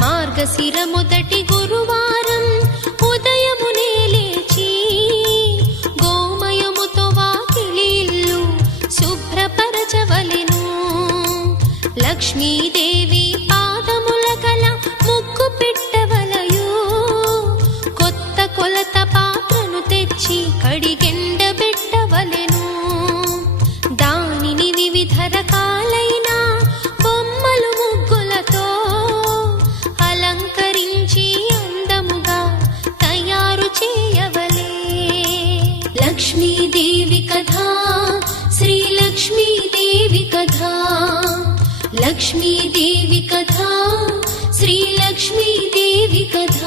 మార్గశిర మొదటి గురువారం ఉదయమునే లేచి గోమయముతో వాకిలి ఇల్లు శుభ్రపరచవలెను. లక్ష్మీదేవి పాదముల కల ముగ్గు పెట్టవలయు. కొత్త కొలత పాత్రను తెచ్చి కడిగెండబెట్టవలెను. దానిని వివిధ రకాలైన బొమ్మలు ముగ్గులతో అలంకరించి అందముగా తయారు చేయవలే. లక్ష్మీదేవి కథ, శ్రీ లక్ష్మీదేవి కథ. లక్ష్మీదేవి కథ, శ్రీ లక్ష్మీదేవి కథ.